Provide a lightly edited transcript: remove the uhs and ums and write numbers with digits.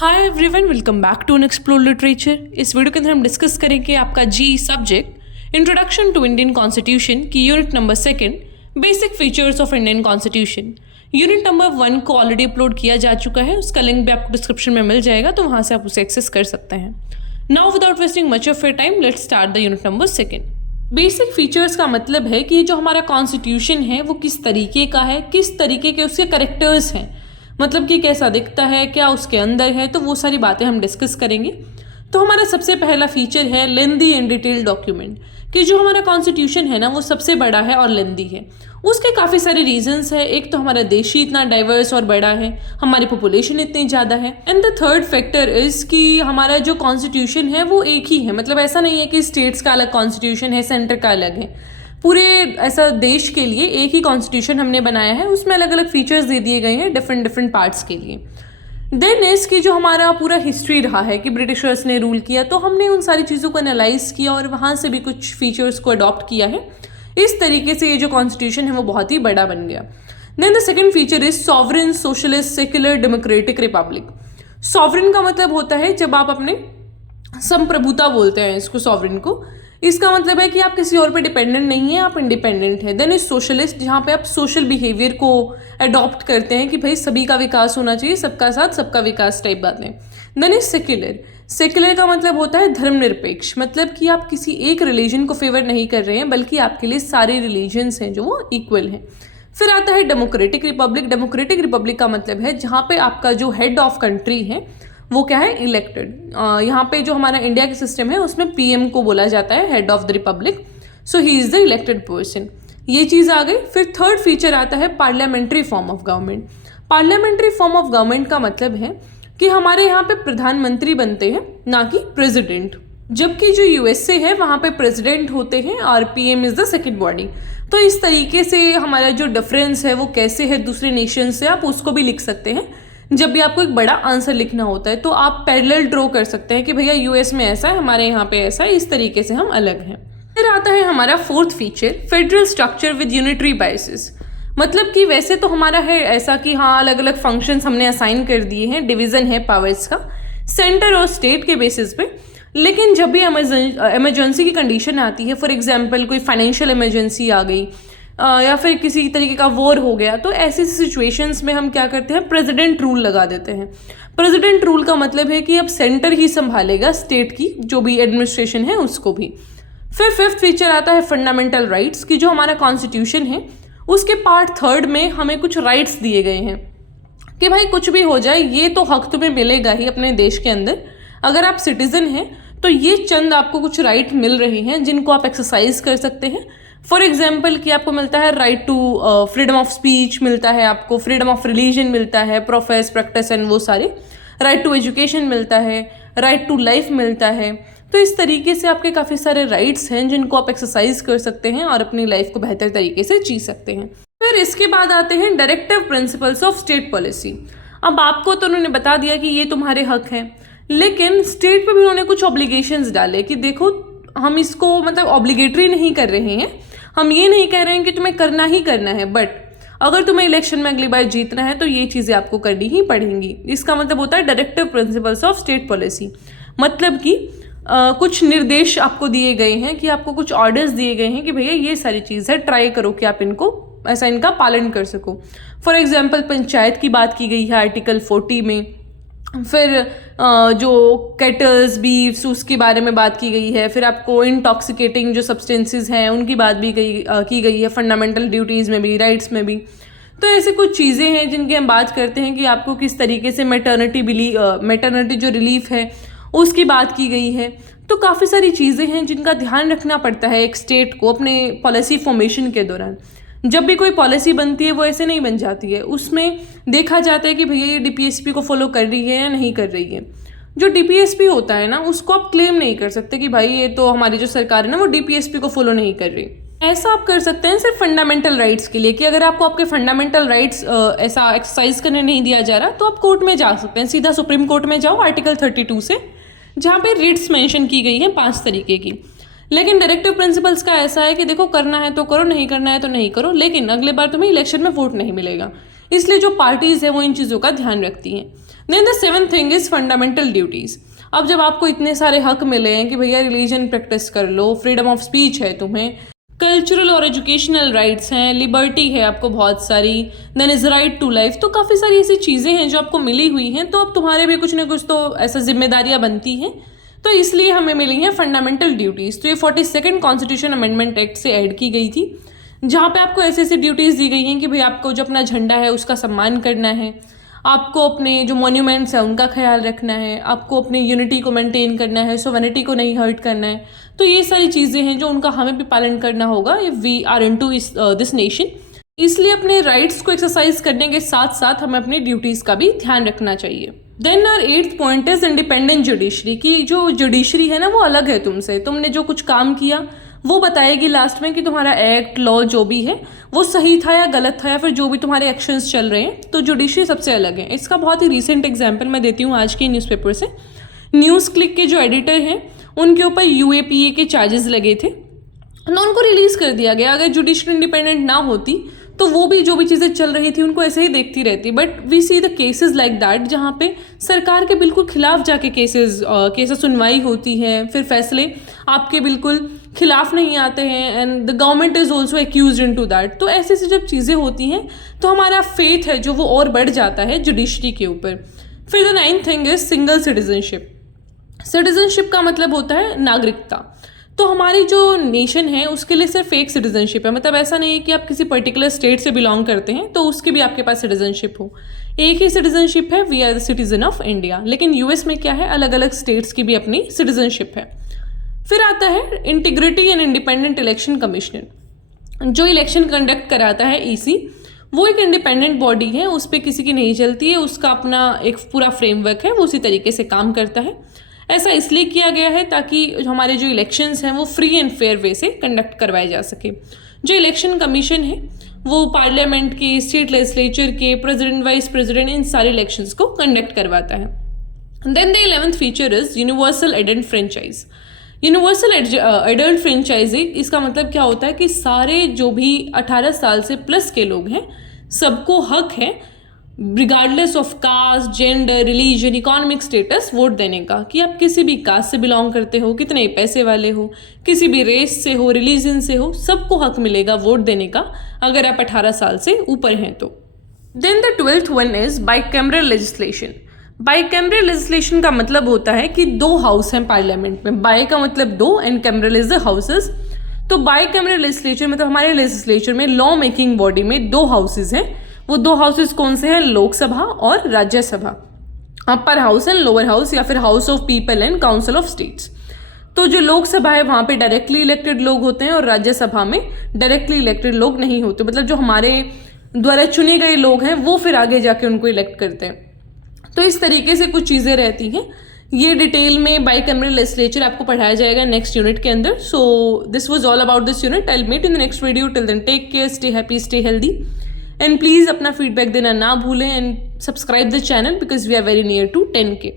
Hi everyone, welcome back to explore literature. इस video के अंदर हम डिस्कस करेंगे आपका जी subject introduction to Indian constitution की unit number 2 basic features of Indian constitution. Unit number 1 को ऑलरेडी अपलोड किया जा चुका है, उसका लिंक भी आपको डिस्क्रिप्शन में मिल जाएगा, तो वहाँ से आप उसे एक्सेस कर सकते हैं। Now without wasting much of your time, let's start the unit number 2। Basic features का मतलब है कि जो हमारा कॉन्स्टिट्यूशन है वो किस तरीके का है, किस तरीके के उसके करेक्टर्स हैं, मतलब कि कैसा दिखता है, क्या उसके अंदर है, तो वो सारी बातें हम डिस्कस करेंगे। तो हमारा सबसे पहला फीचर है लेंदी एंड डिटेल्ड डॉक्यूमेंट, कि जो हमारा कॉन्स्टिट्यूशन है ना वो सबसे बड़ा है और लेंदी है। उसके काफ़ी सारे रीजंस है। एक तो हमारा देश ही इतना डाइवर्स और बड़ा है, हमारी पॉपुलेशन इतनी ज़्यादा है, and the third factor is कि हमारा जो कॉन्स्टिट्यूशन है वो एक ही है। मतलब ऐसा नहीं है कि स्टेट्स का अलग कॉन्स्टिट्यूशन है, सेंटर का अलग है। पूरे ऐसा देश के लिए एक ही कॉन्स्टिट्यूशन हमने बनाया है, उसमें अलग अलग फीचर्स दे दिए गए हैं डिफरेंट डिफरेंट पार्ट्स के लिए। देन इसकी जो हमारा पूरा हिस्ट्री रहा है कि ब्रिटिशर्स ने रूल किया, तो हमने उन सारी चीज़ों को एनालाइज किया और वहाँ से भी कुछ फीचर्स को अडॉप्ट किया है। इस तरीके से ये जो कॉन्स्टिट्यूशन है वो बहुत ही बड़ा बन गया। Then the second feature is sovereign, socialist, secular, democratic republic. Sovereign का मतलब होता है जब आप अपने संप्रभुता बोलते हैं इसको, सॉवरेन को, इसका मतलब है कि आप किसी और पे डिपेंडेंट नहीं है, आप इंडिपेंडेंट है। देन इज सोशलिस्ट, जहाँ पे आप सोशल बिहेवियर को अडॉप्ट करते हैं कि भाई सभी का विकास होना चाहिए, सबका साथ सबका विकास टाइप बातें। Then is secular. सेक्युलर का मतलब होता है धर्मनिरपेक्ष, मतलब कि आप किसी एक रिलीजन को फेवर नहीं कर रहे हैं, बल्कि आपके लिए सारे रिलीजन्स हैं जो वो इक्वल हैं। फिर आता है डेमोक्रेटिक रिपब्लिक। डेमोक्रेटिक रिपब्लिक का मतलब है जहाँ पे आपका जो हेड ऑफ कंट्री है वो क्या है, इलेक्टेड। यहाँ पे जो हमारा इंडिया का सिस्टम है उसमें पीएम को बोला जाता है head of the Republic, so he is the elected person. ये चीज़ आ गई। फिर थर्ड फीचर आता है parliamentary form of government. Parliamentary form of government का मतलब है कि हमारे यहाँ पे प्रधानमंत्री बनते हैं, ना कि प्रेसिडेंट। जबकि जो यूएसए है वहाँ पे प्रेसिडेंट होते हैं और PM is the second body. तो इस तरीके से हमारा जो डिफरेंस है वो कैसे है दूसरे नेशन से, आप उसको भी लिख सकते हैं। जब भी आपको एक बड़ा आंसर लिखना होता है तो आप पैरेलल ड्रॉ कर सकते हैं कि भैया यूएस में ऐसा है, हमारे यहाँ पे ऐसा है, इस तरीके से हम अलग हैं। फिर आता है हमारा fourth feature, federal structure with unitary biases. मतलब कि वैसे तो हमारा है ऐसा कि हाँ अलग अलग फंक्शंस हमने असाइन कर दिए हैं, डिवीज़न है पावर्स का सेंटर और स्टेट के बेसिस पे, लेकिन जब भी इमरजेंसी की कंडीशन आती है, फॉर एग्जाम्पल कोई फाइनेंशियल इमरजेंसी आ गई या फिर किसी तरीके का वॉर हो गया, तो ऐसी सिचुएशंस में हम क्या करते हैं, प्रेसिडेंट रूल लगा देते हैं। प्रेसिडेंट रूल का मतलब है कि अब सेंटर ही संभालेगा स्टेट की जो भी एडमिनिस्ट्रेशन है उसको भी। फिर फिफ्थ फीचर आता है फंडामेंटल राइट्स, की जो हमारा कॉन्स्टिट्यूशन है उसके पार्ट 3 में हमें कुछ राइट्स दिए गए हैं कि भाई कुछ भी हो जाए ये तो हक तुम्हें मिलेगा ही अपने देश के अंदर। अगर आप सिटीजन हैं तो ये चंद आपको कुछ राइट मिल रहे हैं जिनको आप एक्सरसाइज कर सकते हैं। फॉर एग्जाम्पल कि आपको मिलता है right to freedom of speech मिलता है, आपको फ्रीडम ऑफ रिलीजन मिलता है, प्रोफेस, प्रैक्टिस एंड वो सारे। राइट टू एजुकेशन मिलता है, राइट टू लाइफ मिलता है। तो इस तरीके से आपके काफ़ी सारे राइट्स हैं जिनको आप एक्सरसाइज कर सकते हैं और अपनी लाइफ को बेहतर तरीके से जी सकते हैं। फिर इसके बाद आते हैं directive principles of state policy. अब आपको तो उन्होंने बता दिया कि ये तुम्हारे हक हैं, लेकिन स्टेट पे भी उन्होंने कुछ ऑब्लिगेशंस डाले कि देखो हम इसको मतलब ऑब्लिगेटरी नहीं कर रहे हैं, हम ये नहीं कह रहे हैं कि तुम्हें करना ही करना है, बट अगर तुम्हें इलेक्शन में अगली बार जीतना है तो ये चीज़ें आपको करनी ही पड़ेंगी। इसका मतलब होता है directive principles of state policy. मतलब कि कुछ निर्देश आपको दिए गए हैं, कि आपको कुछ ऑर्डर्स दिए गए हैं कि भैया ये सारी चीज़ है, ट्राई करो कि आप इनको ऐसा इनका पालन कर सको। फॉर एग्जाम्पल पंचायत की बात की गई है आर्टिकल 40 में। फिर जो कैटल्स, बीफ्स, उसके बारे में बात की गई है। फिर आपको इंटॉक्सिकेटिंग जो सब्सटेंसेस हैं उनकी बात भी की गई है, फंडामेंटल ड्यूटीज़ में भी, राइट्स में भी। तो ऐसे कुछ चीज़ें हैं जिनकी हम बात करते हैं कि आपको किस तरीके से मैटरनिटी जो रिलीफ है उसकी बात की गई है। तो काफ़ी सारी चीज़ें हैं जिनका ध्यान रखना पड़ता है एक स्टेट को अपने पॉलिसी फॉर्मेशन के दौरान। जब भी कोई पॉलिसी बनती है वो ऐसे नहीं बन जाती है, उसमें देखा जाता है कि भैया ये डीपीएसपी को फॉलो कर रही है या नहीं कर रही है। जो डीपीएसपी होता है ना उसको आप क्लेम नहीं कर सकते कि भाई ये तो हमारी जो सरकार है ना वो डीपीएसपी को फॉलो नहीं कर रही। ऐसा आप कर सकते हैं सिर्फ फंडामेंटल राइट्स के लिए, कि अगर आपको आपके फंडामेंटल राइट्स ऐसा एक्सरसाइज करने नहीं दिया जा रहा तो आप कोर्ट में जा सकते हैं, सीधा सुप्रीम कोर्ट में जाओ आर्टिकल 32 से, जहाँ पे रिट्स मेंशन की गई हैं 5 तरीके की। लेकिन डायरेक्टिव प्रिंसिपल्स का ऐसा है कि देखो करना है तो करो, नहीं करना है तो नहीं करो, लेकिन अगले बार तुम्हें इलेक्शन में वोट नहीं मिलेगा। इसलिए जो पार्टीज़ है वो इन चीज़ों का ध्यान रखती हैं। Then the seventh thing is fundamental duties. अब जब आपको इतने सारे हक मिले हैं कि भैया रिलीजन प्रैक्टिस कर लो, फ्रीडम ऑफ स्पीच है तुम्हें, कल्चरल और एजुकेशनल राइट्स हैं, लिबर्टी है आपको बहुत सारी, then is right to life, तो काफ़ी सारी ऐसी चीज़ें हैं जो आपको मिली हुई हैं, तो अब तुम्हारे भी कुछ ना कुछ तो ऐसा जिम्मेदारियां बनती हैं, तो इसलिए हमें मिली हैं फंडामेंटल ड्यूटीज़। तो ये 42nd कॉन्स्टिट्यूशन अमेंडमेंट एक्ट से ऐड की गई थी, जहाँ पे आपको ऐसी ऐसी ड्यूटीज़ दी गई हैं कि भाई आपको जो अपना झंडा है उसका सम्मान करना है, आपको अपने जो मॉन्यूमेंट्स हैं उनका ख्याल रखना है, आपको अपनी यूनिटी को मेंटेन करना है, सोवेनिटी को नहीं हर्ट करना है। तो ये सारी चीज़ें हैं जो उनका हमें भी पालन करना होगा if we are into this nation. इसलिए अपने राइट्स को एक्सरसाइज करने के साथ साथ हमें अपनी ड्यूटीज़ का भी ध्यान रखना चाहिए। Then our 8th point is independent judiciary, की जो जुडिशरी है ना वो अलग है तुमसे, तुमने जो कुछ काम किया वो बताएगी लास्ट में कि तुम्हारा एक्ट लॉ जो भी है वो सही था या गलत था, या फिर जो भी तुम्हारे एक्शंस चल रहे हैं, तो जुडिशरी सबसे अलग है। इसका बहुत ही रीसेंट एग्जांपल मैं देती हूँ आज के न्यूज़पेपर से। न्यूज़ क्लिक के जो एडिटर हैं उनके ऊपर UAPA के चार्जेस लगे थे, तो उनको रिलीज़ कर दिया गया। अगर जुडिशरी इंडिपेंडेंट ना होती तो वो भी जो भी चीज़ें चल रही थी उनको ऐसे ही देखती रहती। But we see the cases like that, जहाँ पे सरकार के बिल्कुल खिलाफ जाके केसेस सुनवाई होती है, फिर फैसले आपके बिल्कुल खिलाफ नहीं आते हैं, and the government is also accuse in to that. तो ऐसी ऐसी जब चीज़ें होती हैं तो हमारा फेथ है जो वो और बढ़ जाता है जुडिशरी के ऊपर। फिर the 9th thing is single citizenship. Citizenship का मतलब होता है नागरिकता। तो हमारी जो नेशन है उसके लिए सिर्फ एक सिटीजनशिप है, मतलब ऐसा नहीं है कि आप किसी पर्टिकुलर स्टेट से बिलोंग करते हैं तो उसके भी आपके पास सिटीजनशिप हो। एक ही सिटीजनशिप है, we are the citizen of India. लेकिन US में क्या है, अलग अलग स्टेट्स की भी अपनी सिटीजनशिप है। फिर आता है integrity and independent election commissioner, जो इलेक्शन कंडक्ट कराता है EC। वो एक इंडिपेंडेंट बॉडी है, उस पर किसी की नहीं चलती है, उसका अपना एक पूरा फ्रेमवर्क है, वो उसी तरीके से काम करता है। ऐसा इसलिए किया गया है ताकि हमारे जो इलेक्शंस हैं वो फ्री एंड फेयर वे से कंडक्ट करवाए जा सके। जो इलेक्शन कमीशन है वो पार्लियामेंट के, स्टेट लेजिस्लेचर के, प्रेसिडेंट, वाइस प्रेसिडेंट, इन सारे इलेक्शंस को कंडक्ट करवाता है। Then the 11th feature is universal adult franchise. Universal adult franchise, इसका मतलब क्या होता है कि सारे जो भी 18 साल से प्लस के लोग हैं सबको हक है regardless of caste, gender, religion, economic status vote देने का। कि आप किसी भी कास्ट से बिलोंग करते हो, कितने पैसे वाले हो, किसी भी रेस से हो, रिलीजन से हो, सबको हक मिलेगा वोट देने का अगर आप 18 साल से ऊपर हैं तो। Then the 12th one is bicameral legislation. Bicameral legislation का मतलब होता है कि 2 हाउस हैं पार्लियामेंट में। बाई का मतलब 2 and cameral is the houses. तो बाइकैमरल लेजिस्लेचर मतलब हमारे लेजिस्लेचर में, लॉ मेकिंग बॉडी में 2 हाउसेज हैं। वो 2 हाउसेज कौन से हैं, लोकसभा और Rajya Sabha, upper house and lower house, या फिर house of people and council of states. तो जो लोकसभा है वहाँ पे डायरेक्टली इलेक्टेड लोग होते हैं और राज्यसभा में डायरेक्टली इलेक्टेड लोग नहीं होते, मतलब जो हमारे द्वारा चुने गए लोग हैं वो फिर आगे जाके उनको इलेक्ट करते हैं। तो इस तरीके से कुछ चीज़ें रहती हैं। ये डिटेल में बाइकैमरल लेजिस्लेचर आपको पढ़ाया जाएगा नेक्स्ट यूनिट के अंदर। So this was all about this unit. I will meet in the next video. Till then take care, stay happy, stay healthy, and please अपना फीडबैक देना ना भूलें, and subscribe the channel because we are very near to 10K।